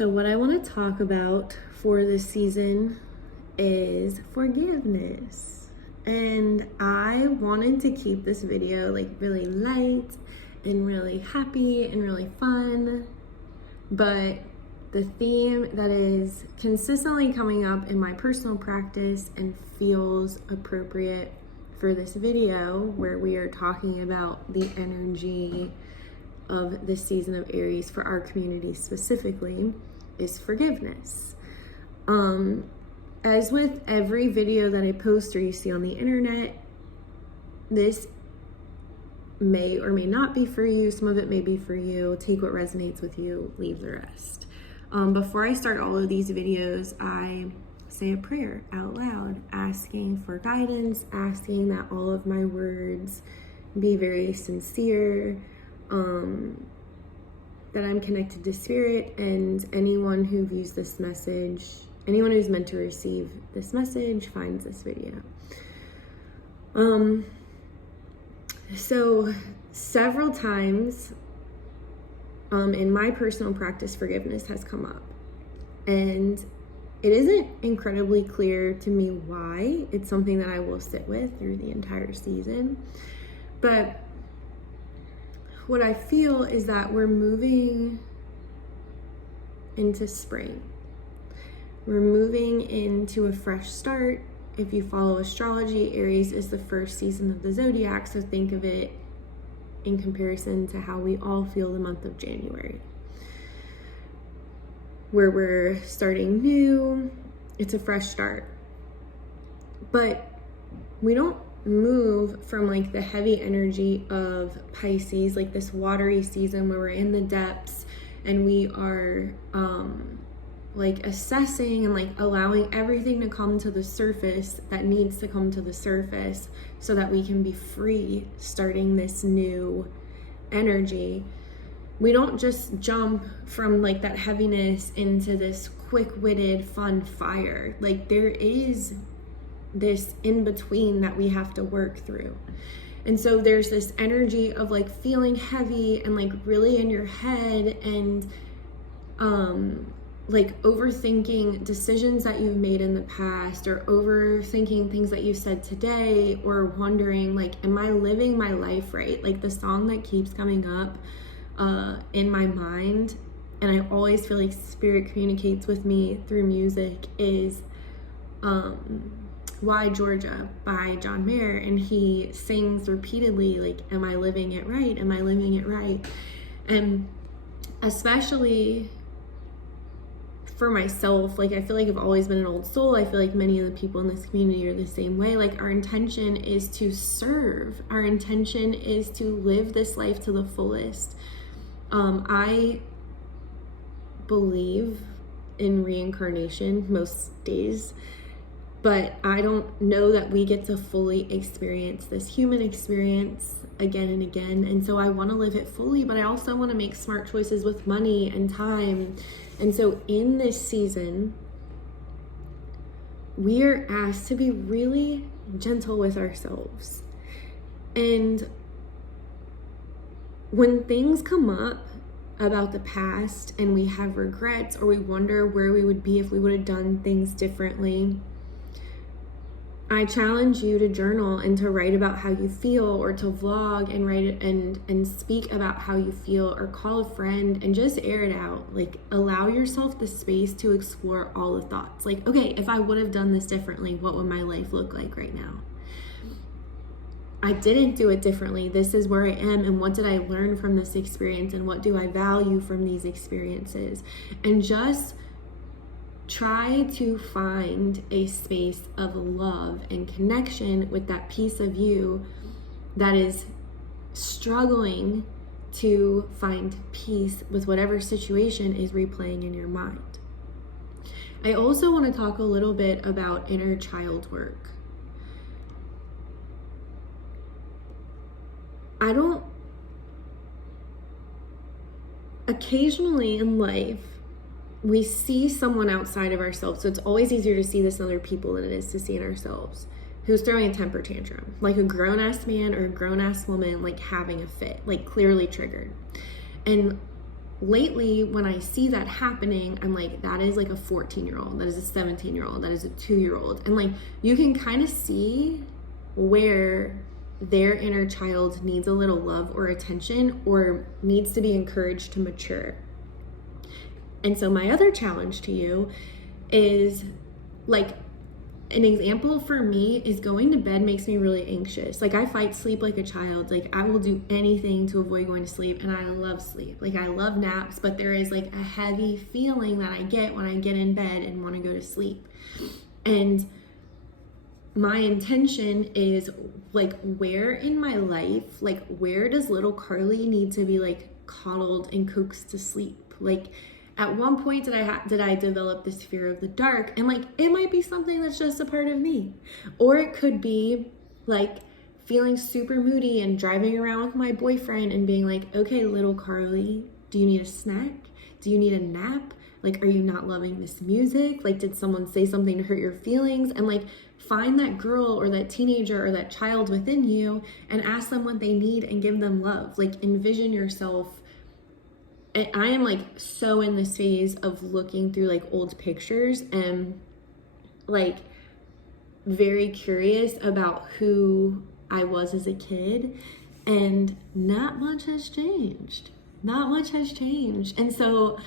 So what I want to talk about for this season is forgiveness. And I wanted to keep this video like really light and really happy and really fun. But the theme that is consistently coming up in my personal practice and feels appropriate for this video, where we are talking about the energy of this season of Aries for our community specifically, is forgiveness. As with every video that I post or you see on the internet, this may or may not be for you. Some of it may be for you. Take what resonates with you, leave the rest. Before I start all of these videos, I say a prayer out loud, asking for guidance, asking that all of my words be very sincere, that I'm connected to spirit, and anyone who views this message, anyone who's meant to receive this message finds this video. So several times in my personal practice, forgiveness has come up, and it isn't incredibly clear to me why. It's something that I will sit with through the entire season. But what I feel is that we're moving into spring. We're moving into a fresh start. If you follow astrology, Aries is the first season of the zodiac, so think of it in comparison to how we all feel the month of January, where we're starting new. It's a fresh start. But we don't move from like the heavy energy of Pisces, like this watery season where we're in the depths and we are like assessing and like allowing everything to come to the surface that needs to come to the surface so that we can be free starting this new energy. We don't just jump from like that heaviness into this quick-witted fun fire. Like there is this in between that we have to work through. And so there's this energy of like feeling heavy and like really in your head and like overthinking decisions that you've made in the past, or overthinking things that you said today, or wondering like, am I living my life right? Like the song that keeps coming up in my mind, and I always feel like spirit communicates with me through music, is Why Georgia by John Mayer, and he sings repeatedly like, am I living it right? Am I living it right? And especially for myself, like I feel like I've always been an old soul. I feel like many of the people in this community are the same way. Like our intention is to serve. Our intention is to live this life to the fullest. I believe in reincarnation most days, but I don't know that we get to fully experience this human experience again and again. And so I want to live it fully, but I also want to make smart choices with money and time. And so in this season, we are asked to be really gentle with ourselves. And when things come up about the past and we have regrets, or we wonder where we would be if we would have done things differently, I challenge you to journal and to write about how you feel, or to vlog and write it and speak about how you feel, or call a friend and just air it out. Like allow yourself the space to explore all the thoughts. Like, okay, if I would have done this differently, what would my life look like right now? I didn't do it differently. This is where I am, and what did I learn from this experience, and what do I value from these experiences? And just try to find a space of love and connection with that piece of you that is struggling to find peace with whatever situation is replaying in your mind. I also want to talk a little bit about inner child work. Occasionally in life, we see someone outside of ourselves. So it's always easier to see this in other people than it is to see in ourselves, who's throwing a temper tantrum, like a grown-ass man or a grown-ass woman, like having a fit, like clearly triggered. And lately, when I see that happening, I'm like, that is like a 14-year-old, that is a 17-year-old, that is a 2-year-old. And like, you can kind of see where their inner child needs a little love or attention or needs to be encouraged to mature. And so my other challenge to you is, like, an example for me is going to bed makes me really anxious. Like, I fight sleep like a child. Like, I will do anything to avoid going to sleep, and I love sleep. Like, I love naps, but there is like a heavy feeling that I get when I get in bed and want to go to sleep. And my intention is, like, where in my life, like, where does little Carly need to be like coddled and coaxed to sleep? Like, at one point did I develop this fear of the dark? And like, it might be something that's just a part of me, or it could be like feeling super moody and driving around with my boyfriend and being like, okay, little Carly, do you need a snack? Do you need a nap? Like, are you not loving this music? Like, did someone say something to hurt your feelings? And like, find that girl or that teenager or that child within you and ask them what they need and give them love. Like, envision yourself. I am like so in this phase of looking through like old pictures and like very curious about who I was as a kid, and not much has changed. Not much has changed. And so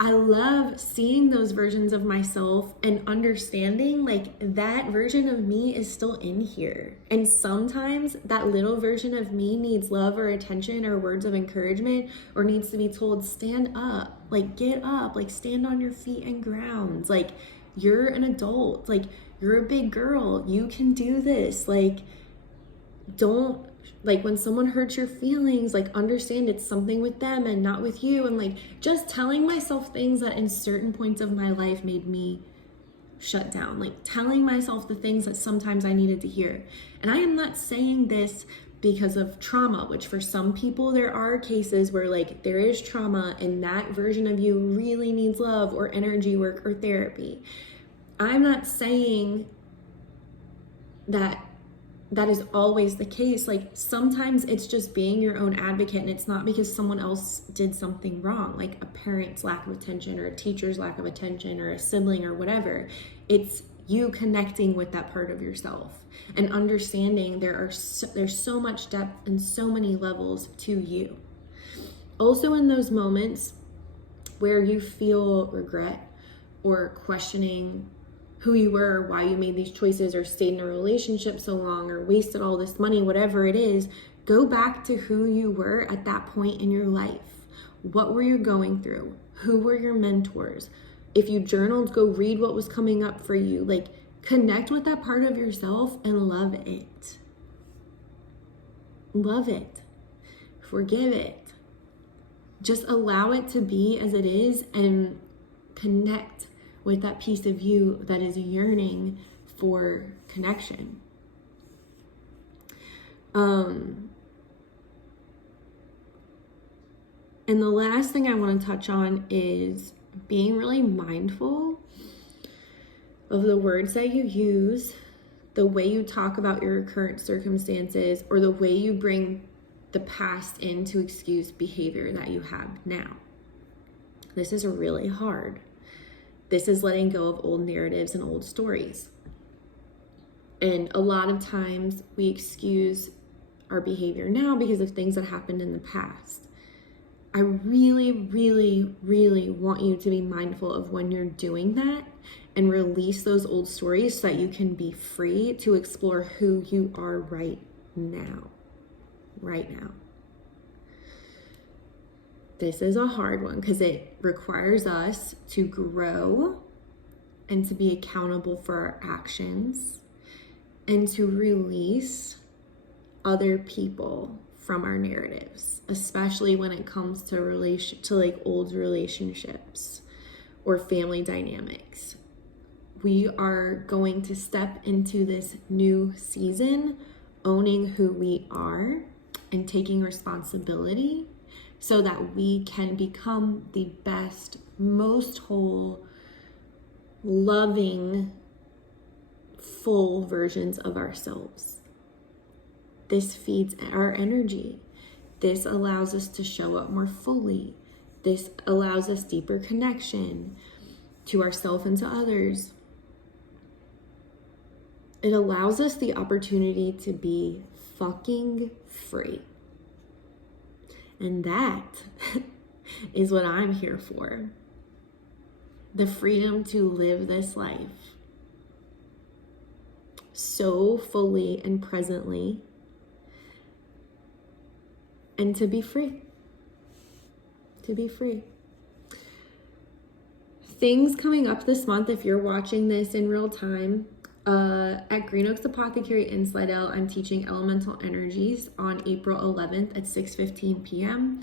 I love seeing those versions of myself and understanding like that version of me is still in here. And sometimes that little version of me needs love or attention or words of encouragement, or needs to be told, stand up, like get up, like stand on your feet and ground. Like, you're an adult, like you're a big girl, you can do this. Like, don't, like, when someone hurts your feelings, like, understand it's something with them and not with you. And like, just telling myself things that in certain points of my life made me shut down, like telling myself the things that sometimes I needed to hear. And I am not saying this because of trauma, which for some people there are cases where like there is trauma and that version of you really needs love or energy work or therapy. I'm not saying that is always the case. Like, sometimes it's just being your own advocate, and it's not because someone else did something wrong, like a parent's lack of attention or a teacher's lack of attention or a sibling or whatever. It's you connecting with that part of yourself and understanding there's so much depth and so many levels to you. Also, in those moments where you feel regret or questioning who you were, why you made these choices, or stayed in a relationship so long, or wasted all this money, whatever it is, go back to who you were at that point in your life. What were you going through? Who were your mentors? If you journaled, go read what was coming up for you. Like, connect with that part of yourself and love it. Love it. Forgive it. Just allow it to be as it is and connect with that piece of you that is yearning for connection. And the last thing I want to touch on is being really mindful of the words that you use, the way you talk about your current circumstances, or the way you bring the past in to excuse behavior that you have now. This is really hard. This is letting go of old narratives and old stories. And a lot of times we excuse our behavior now because of things that happened in the past. I really, really, really want you to be mindful of when you're doing that and release those old stories so that you can be free to explore who you are right now. Right now. This is a hard one because it requires us to grow and to be accountable for our actions and to release other people from our narratives, especially when it comes to like old relationships or family dynamics. We are going to step into this new season owning who we are and taking responsibility so that we can become the best, most whole, loving, full versions of ourselves. This feeds our energy. This allows us to show up more fully. This allows us deeper connection to ourselves and to others. It allows us the opportunity to be fucking free. And that is what I'm here for. The freedom to live this life so fully and presently, and to be free. To be free. Things coming up this month, if you're watching this in real time, at Green Oaks Apothecary in Slidell, I'm teaching Elemental Energies on April 11th at 6:15 p.m.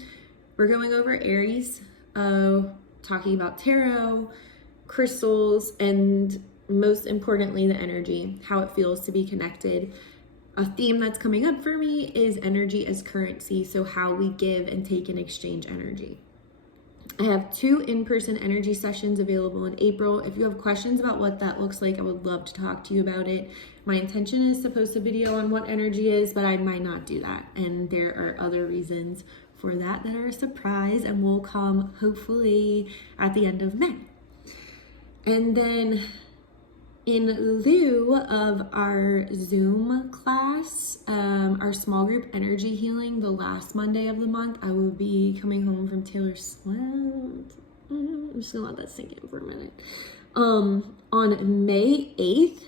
We're going over Aries, talking about tarot, crystals, and most importantly, the energy, how it feels to be connected. A theme that's coming up for me is energy as currency, so how we give and take and exchange energy. I have 2 in-person energy sessions available in April. If you have questions about what that looks like, I would love to talk to you about it. My intention is to post a video on what energy is, but I might not do that. And there are other reasons for that are a surprise and will come hopefully at the end of May. And then in lieu of our Zoom class, our small group energy healing, the last Monday of the month, I will be coming home from Taylor Swift. I'm just gonna let that sink in for a minute. On May 8th,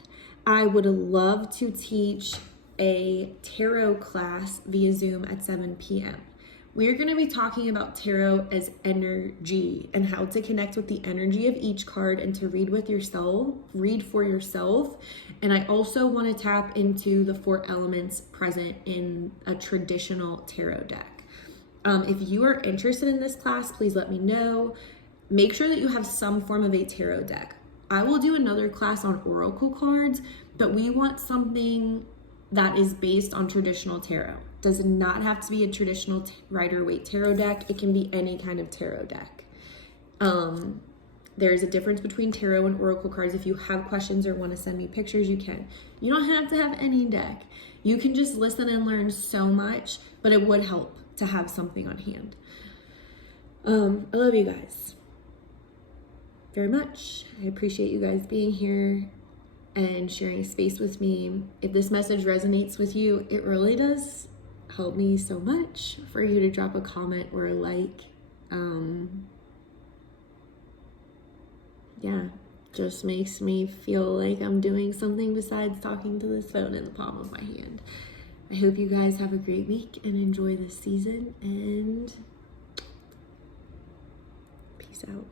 I would love to teach a tarot class via Zoom at 7 p.m. We're going to be talking about tarot as energy and how to connect with the energy of each card and to read for yourself. And I also want to tap into the 4 elements present in a traditional tarot deck. If you are interested in this class, please let me know. Make sure that you have some form of a tarot deck. I will do another class on oracle cards, but we want something that is based on traditional tarot. Does not have to be a traditional Rider-Waite tarot deck. It can be any kind of tarot deck. There's a difference between tarot and oracle cards. If you have questions or want to send me pictures, you can. You don't have to have any deck. You can just listen and learn so much, but it would help to have something on hand. I love you guys very much. I appreciate you guys being here and sharing space with me. If this message resonates with you, it really does help me so much for you to drop a comment or a like. Just makes me feel like I'm doing something besides talking to this phone in the palm of my hand. I hope you guys have a great week and enjoy this season, and peace out.